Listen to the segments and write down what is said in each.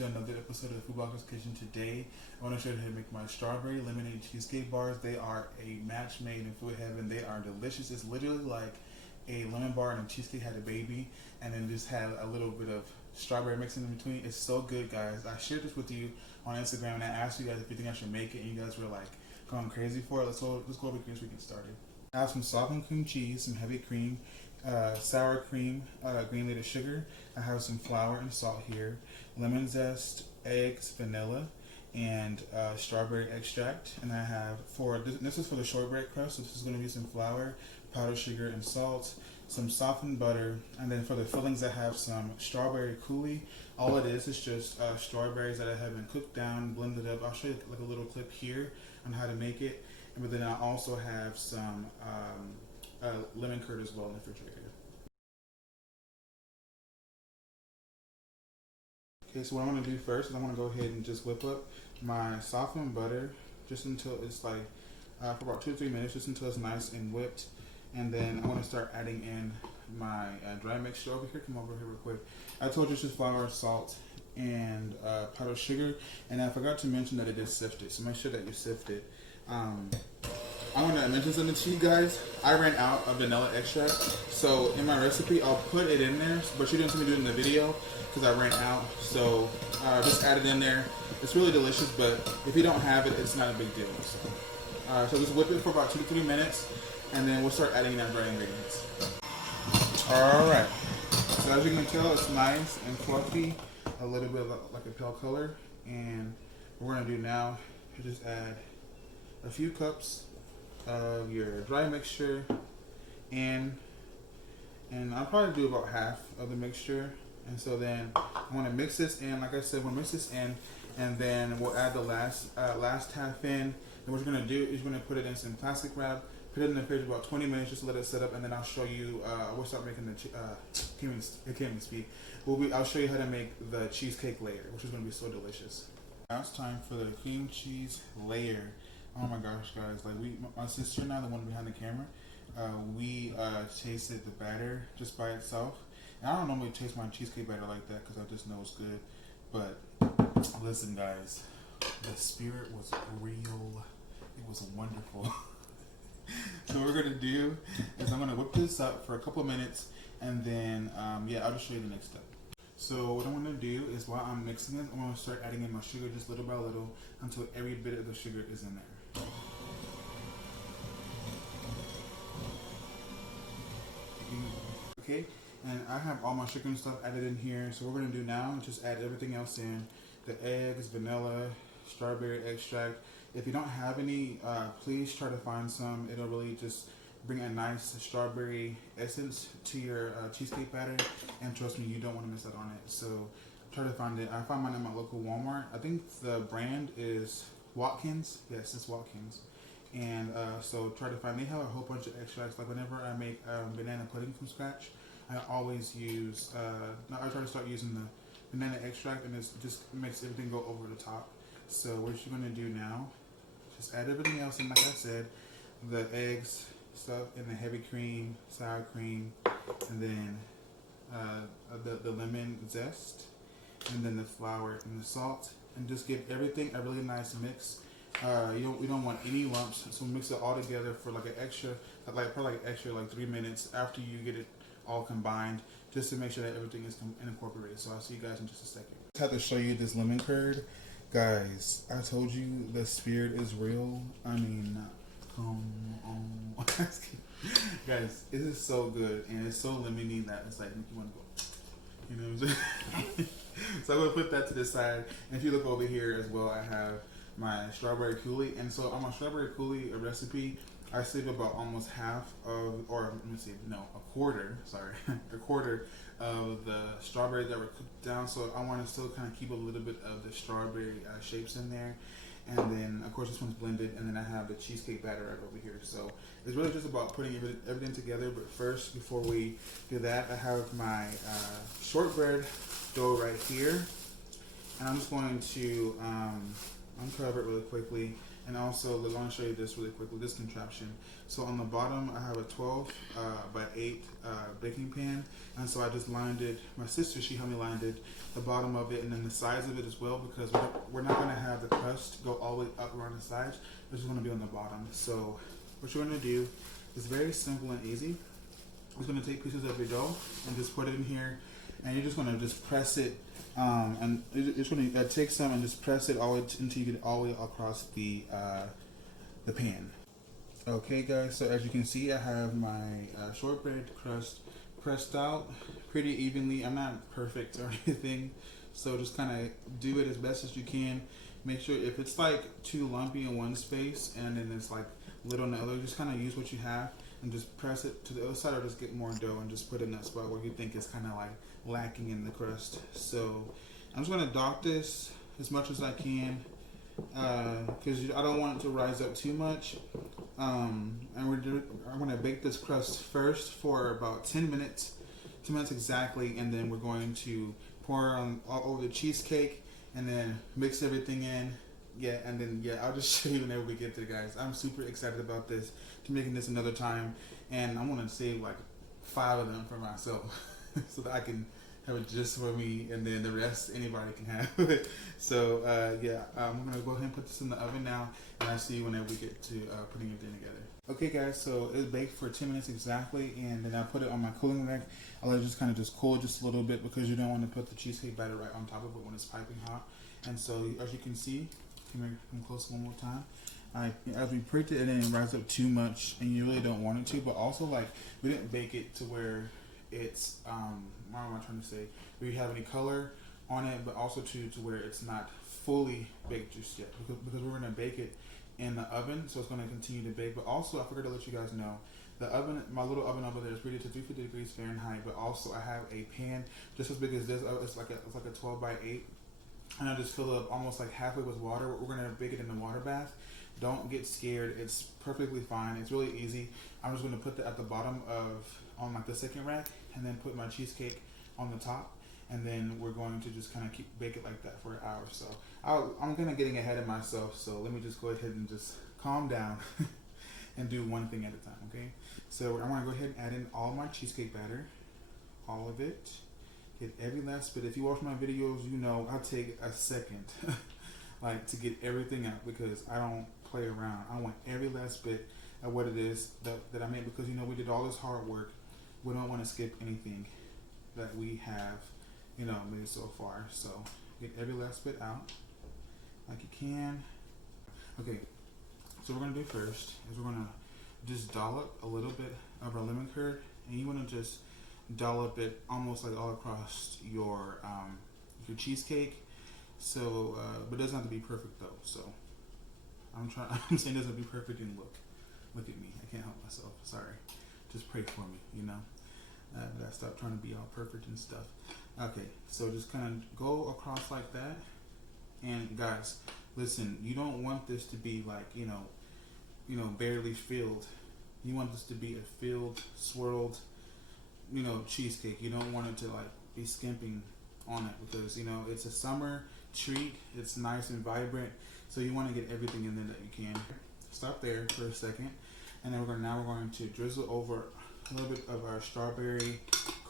to another episode of the Food Blogger's Kitchen. Today, I want to show you how to make my strawberry lemonade cheesecake bars. They are a match made in food heaven. They are delicious. It's literally like a lemon bar and a cheesecake had a baby, and then just had a little bit of strawberry mixing in between. It's so good, guys. I shared this with you on Instagram, and I asked you guys if you think I should make it, and you guys were like going crazy for it. Let's go over here so we get started. I have some softened cream cheese, some heavy cream, sour cream, granulated sugar. I have some flour and salt here, lemon zest, eggs, vanilla, and strawberry extract. And I have this is for the shortbread crust. So this is going to be some flour, powdered sugar, and salt, some softened butter, and then for the fillings I have some strawberry coulis. All it is just strawberries that I haven't cooked down, blended up. I'll show you like a little clip here on how to make it. But then I also have some lemon curd as well in the refrigerator. Okay, so what I'm going to do first is I'm going to go ahead and just whip up my softened butter just until it's like, for about 2 to 3 minutes, just until it's nice and whipped. And then I want to start adding in my dry mixture over here. Come over here real quick. I told you it's just flour, salt, and powdered sugar. And I forgot to mention that it is sifted, so make sure that you sift it. I want to mention something to you guys. I ran out of vanilla extract, so in my recipe I'll put it in there, but you didn't see me do it in the video because I ran out. So just add it in there. It's really delicious, but if you don't have it, it's not a big deal. So just whip it for about 2 to 3 minutes, and then we'll start adding in our dry ingredients. All right. So as you can tell, it's nice and fluffy, a little bit like a pale color. And what we're gonna do now is just add a few cups of your dry mixture and I'll probably do about half of the mixture. And so then I want to mix this in. Like I said, we'll mix this in, and then we'll add the last half in. And what you're gonna do is you're gonna put it in some plastic wrap, put it in the fridge about 20 minutes just to let it set up, and then I'll show you. We'll start making the I'll show you how to make the cheesecake layer, which is gonna be so delicious. Now it's time for the cream cheese layer. Oh my gosh, guys! Like my sister and I, the one behind the camera, we tasted the batter just by itself. And I don't normally taste my cheesecake batter like that because I just know it's good. But listen, guys, the spirit was real. It was wonderful. So what we're gonna do is I'm gonna whip this up for a couple of minutes, and then I'll just show you the next step. So what I'm going to do is while I'm mixing it, I'm going to start adding in my sugar just little by little until every bit of the sugar is in there. Okay, and I have all my sugar and stuff added in here. So what we're going to do now is just add everything else in. The eggs, vanilla, strawberry extract. If you don't have any, please try to find some. It'll really just bring a nice strawberry essence to your cheesecake batter, and trust me, you don't want to miss out on it. So try to find it. I found mine at my local Walmart. I think the brand is Watkins. Yes, it's Watkins. And so try to find. They have a whole bunch of extracts. Like whenever I make banana pudding from scratch, I always use. I try to start using the banana extract, and it just makes everything go over the top. So what you're gonna do now, just add everything else in. Like I said, the eggs, stuff, and the heavy cream, sour cream, and then the lemon zest, and then the flour and the salt, and just give everything a really nice mix. We don't want any lumps, so mix it all together for like an extra, probably 3 minutes after you get it all combined, just to make sure that everything is incorporated. So I'll see you guys in just a second. I just have to show you this lemon curd, guys. I told you the spirit is real. I mean. Guys, it is so good, and it's so lemony that it's like make you want to go. You know what I'm saying? So I'm gonna put that to the side. And if you look over here as well, I have my strawberry coulis. And so on my strawberry coulis recipe, I saved about almost half of, or let me see, no, a quarter of the strawberries that were cooked down. So I want to still kind of keep a little bit of the strawberry shapes in there. And then, of course, this one's blended, and then I have the cheesecake batter right over here. So it's really just about putting everything together. But first, before we do that, I have my shortbread dough right here. And I'm just going to uncover it really quickly. And also, I want to show you this really quickly, this contraption. So on the bottom, I have a 12 by 8 baking pan. And so I just lined it, my sister, she helped me line it, the bottom of it and then the sides of it as well, because we're not going to have the crust go all the way up around the sides. It's just going to be on the bottom. So what you're going to do is very simple and easy. You're going to take pieces of your dough and just put it in here. And you're just going to just press it. And you're just going to take some and just press it all the way until you get all the way across the pan. Okay guys, so as you can see, I have my shortbread crust pressed out pretty evenly. I'm not perfect or anything, so just kind of do it as best as you can. Make sure if it's like too lumpy in one space and then it's like little in the other, just kind of use what you have and just press it to the other side, or just get more dough and just put it in that spot where you think is kind of like lacking in the crust. So I'm just going to dock this as much as I can, because I don't want it to rise up too much. And I'm going to bake this crust first for about 10 minutes, 2 minutes exactly, and then we're going to pour on all over the cheesecake and then mix everything in. And then I'll just show you whenever we get there, guys. I'm super excited about this, to making this another time, and I want to save like 5 of them for myself so that I can have it just for me, and then the rest anybody can have. So I'm gonna go ahead and put this in the oven now, and I'll see you whenever we get to putting everything together. Okay guys, so it's baked for 10 minutes exactly, and then I put it on my cooling rack. I'll let it just kind of just cool just a little bit, because you don't want to put the cheesecake batter right on top of it when it's piping hot. And so as you can see, come close one more time. As we preheat it, it didn't rise up too much, and you really don't want it to, but also like we didn't bake it to where it's what am I trying to say, where you have any color on it, but also to where it's not fully baked just yet, because we're going to bake it in the oven, so it's going to continue to bake. But also, I forgot to let you guys know, the oven, my little oven over there, is rated to 350 degrees Fahrenheit, but also I have a pan just as big as this. It's like a 12 by 8, and I just fill it up almost like halfway with water. We're going to bake it in the water bath. Don't get scared, it's perfectly fine, it's really easy. I'm just going to put that at the bottom on like the second rack, and then put my cheesecake on the top, and then we're going to just kind of bake it like that for an hour. So I'm kind of getting ahead of myself, so let me just go ahead and just calm down and do one thing at a time, okay? So I'm going to go ahead and add in all my cheesecake batter, all of it, get every last bit. If you watch my videos, you know I take a second like to get everything out, because I don't play around. I want every last bit of what it is that I made, because you know we did all this hard work. We don't want to skip anything that we have, you know, made so far. So get every last bit out like you can. Okay, so what we're gonna do first is we're gonna just dollop a little bit of our lemon curd, and you want to just dollop it almost like all across your cheesecake. So, but it doesn't have to be perfect though. So I'm saying it doesn't be perfect, and look at me. I can't help myself. Sorry. Just pray for me, you know. But I stopped trying to be all perfect and stuff. Okay, so just kind of go across like that. And guys, listen, you don't want this to be like, you know, barely filled. You want this to be a filled, swirled, you know, cheesecake. You don't want it to like be skimping on it, because you know it's a summer treat. It's nice and vibrant, so you want to get everything in there that you can. Stop there for a second, and then we're going to drizzle over a little bit of our strawberry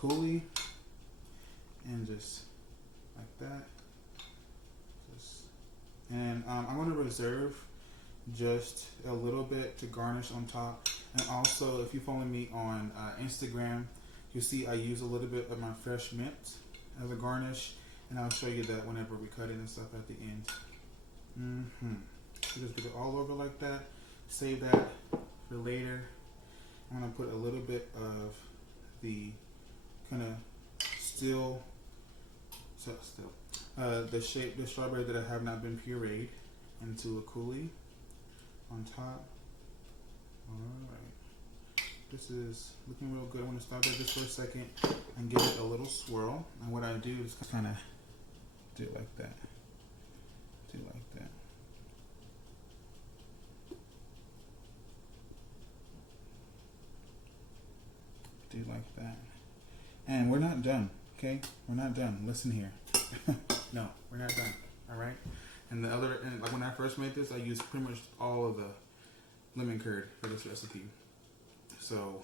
coulis, and just like that. And I'm going to reserve just a little bit to garnish on top. And also, if you follow me on Instagram, you'll see I use a little bit of my fresh mint as a garnish, and I'll show you that whenever we cut it and stuff at the end. So just get it all over like that. Save that for later. I'm going to put a little bit of the kind of the strawberry that I have not been pureed into a coulis on top. Alright. This is looking real good. I want to stop there just for a second and give it a little swirl. And what I do is kind of do it like that. Do it like that. Do like that. And we're not done, okay? We're not done. Listen here. No, we're not done. All right? And like when I first made this, I used pretty much all of the lemon curd for this recipe. So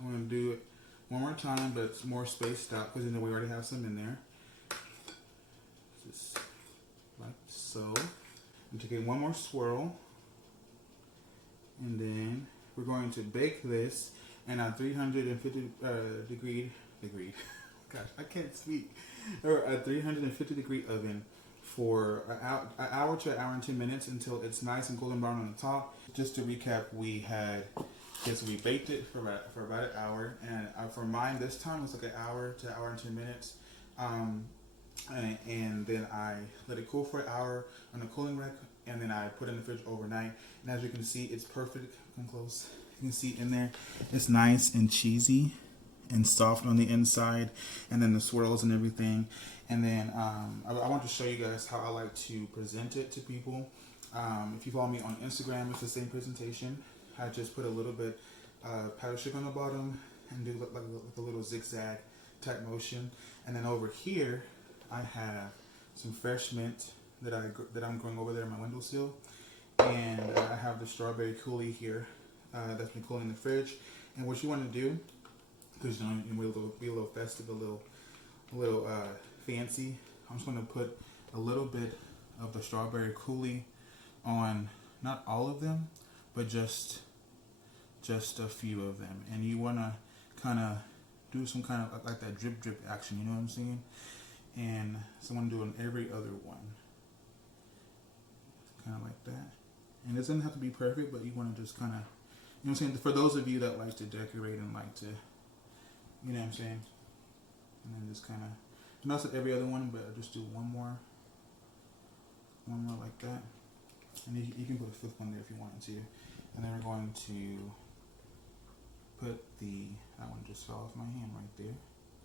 I'm gonna do it one more time, but it's more spaced out because we already have some in there. Just like so. I'm taking one more swirl, and then we're going to bake this in a 350 degree. Gosh, I can't speak. Or a 350 degree oven for an hour to an hour and 2 minutes until it's nice and golden brown on the top. Just to recap, we baked it for about an hour, and for mine this time it was like an hour to an hour and 2 minutes. And then I let it cool for an hour on a cooling rack, and then I put it in the fridge overnight. And as you can see, it's perfect. Come close. You can see in there, it's nice and cheesy and soft on the inside, and then the swirls and everything. And then I want to show you guys how I like to present it to people. If you follow me on Instagram, it's the same presentation. I just put a little bit powdered sugar on the bottom and do like a little zigzag type motion. And then over here, I have some fresh mint that I'm growing over there in my windowsill, and I have the strawberry coulis here that's been cooling in the fridge. And what you want to do, because you know, be a little festive, a little fancy, I'm just going to put a little bit of the strawberry coulis on, not all of them, but just a few of them. And you want to kind of do some kind of like that drip action, you know what I'm saying? And so I'm doing every other one, kind of like that. And it doesn't have to be perfect, but you want to just kind of, you know what I'm saying? For those of you that like to decorate and like to, you know what I'm saying? And then just kind of, not every other one, but I'll just do one more like that. And you can put a fifth one there if you wanted to. And then we're going to put that one just fell off my hand right there.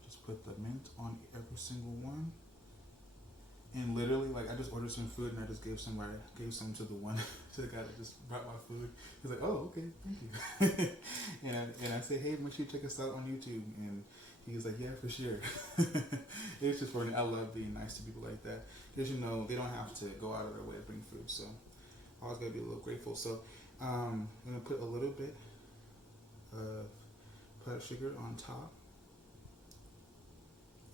Just put the mint on every single one. And literally, like, I just ordered some food and I just gave some to the guy that just brought my food. He's like, oh, okay, thank you. and I say, hey, make sure you check us out on YouTube. And he was like, yeah, for sure. It's just funny. I love being nice to people like that. Because, you know, they don't have to go out of their way to bring food. So I always got to be a little grateful. So I'm going to put a little bit of powdered sugar on top.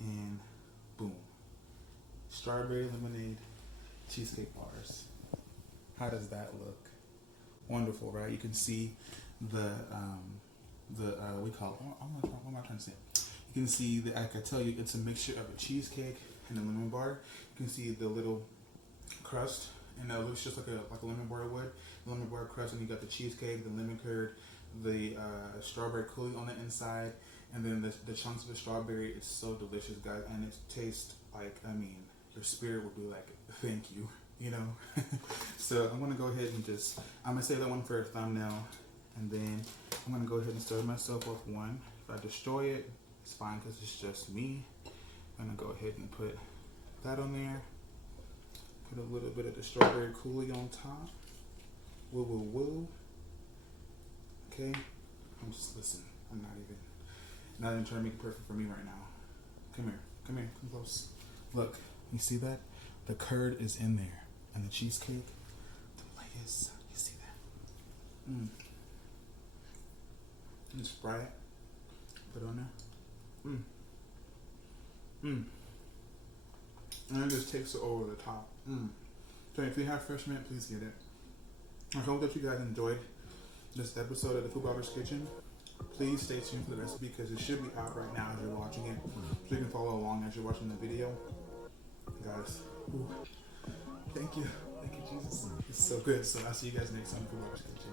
And boom. Strawberry lemonade cheesecake bars. How does that look? Wonderful, right? You can see we call it, what am I trying to say? You can see that I can tell you it's a mixture of a cheesecake and a lemon bar. You can see the little crust, and it looks just like a lemon bar would. The lemon bar crust, and you got the cheesecake, the lemon curd, the strawberry coulis on the inside, and then the chunks of the strawberry. It's so delicious, guys, and it tastes like, I mean, your spirit would be like, thank you, you know. So I'm gonna go ahead and I'm gonna save that one for a thumbnail, and then I'm gonna go ahead and start myself off one. If I destroy it, it's fine because it's just me. I'm gonna go ahead and put that on there. Put a little bit of the strawberry coulis on top. Woo woo woo. Okay, listen. I'm not even trying to make it perfect for me right now. Come here, come close. Look, you see that? The curd is in there, and the cheesecake, the layers. You see that? And spray it. Put it on there. And it just takes it over the top. So if you have fresh mint, please get it. I hope that you guys enjoyed this episode of the Food Barber's Kitchen. Please stay tuned for the recipe because it should be out right now as you're watching it, so you can follow along as you're watching the video. Guys, thank you, Jesus. It's so good. So I'll see you guys next time for Food Barber's Kitchen.